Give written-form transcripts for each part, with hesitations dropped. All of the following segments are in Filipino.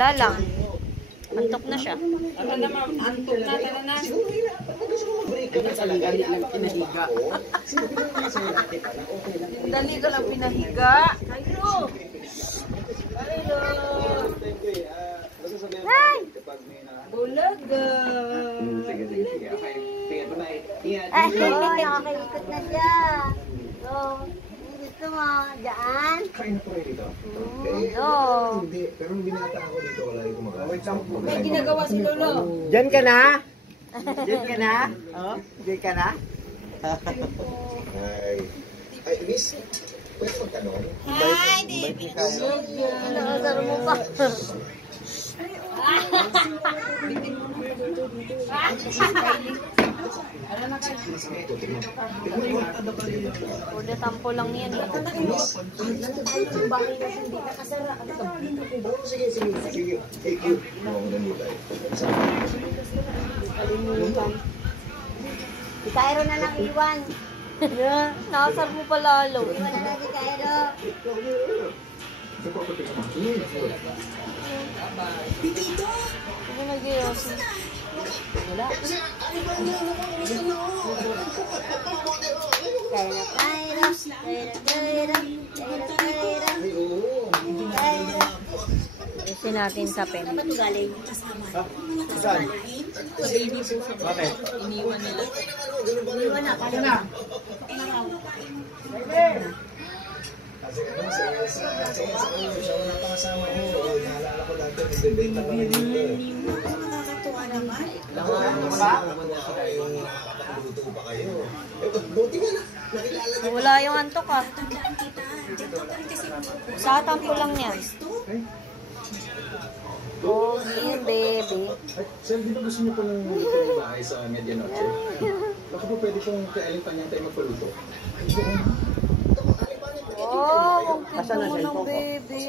Wala lang. Antok na siya. Ano naman, antok na talaga. Pinahiga. Dali ka lang pinahiga. Hello! Hello! Hi! Bulaga! Ay, nakakaikot na siya. So, gusto mo, dyan? Kain na po kayo dito? Hindi. Pero nung binata ako dito, wala yung kumakain. May ginagawa si Lolo. Diyan ka na? Diyan ka na? Oh, diyan ka na? Ay, miss, pwede magtanong? Hi, David. Nakasar mo pa. Pwede tampo lang yan eh. Sige. Thank you. Si Cairo na lang iwan. Nakasar mo pa lalo. Iwan na lang si Cairo. Ano nag-ios? Wala. Cairo. Isin natin sa pen. Saan? Bakit? Iniwan nila. Kasi siya wala pang asawa ko. Naalala ko dati, nagbebenta kami dito. Nakakatuwa naman. Yung nakakapagluto pa kayo. Buti nga na, nakilala niyo. Wala yung antok ah. Tandaan kita. Dito pa rin kasi Sa tampo lang yan. Oh, yun, baby. Sir, di ba gusto niyo po ng bahay sa Medianoche? Baka po pwede pong kailing pa niyan tayo magpaluto. Oh, ang cute mo ng baby.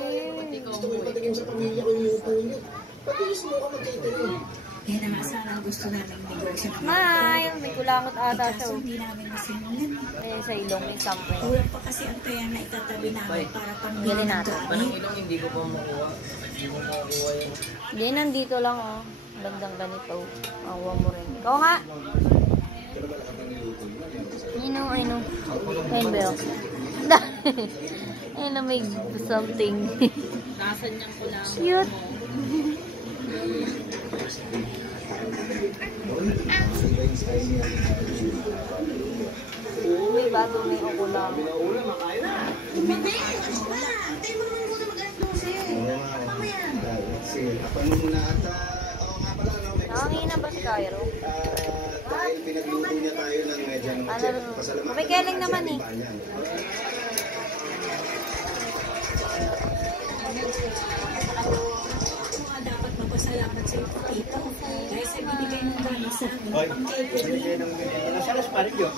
Gusto ko ipatigin sa pamilya ko yung upo niyo. Pati gusto mo ka mag-catering. Kaya na nga sana ang gusto namin negosyo na Smile! May kulangot ata siya. kaso hindi namin masimulan. Eh, sa ilong may sample. Kulang pa kasi ang pera na itatabi namin para pambili Bili ng natin. gamit. Hindi ko pa makuha. Hindi mo makuha yung... Hindi, nandito lang oh. Bandang ganito. Makuha mo rin. Ikaw nga! I know. Ayun ba yun? Ayun na may something. Nasan niyang kulang. Cute! May bago may ukulang. Sige, kapag muna at oo nga pala, no, may Nakangina ba si Cairo? dahil pinagluto niya tayo ng Medianoche. Ano? Pasalamatan May keling natin naman sa eh. Libanyan. Dapat magpasalamat sa iyo, Tito. Dahil sa binigay ng gamit sa amin. Hoy, binigay ng... Nasa alas pa rin yun.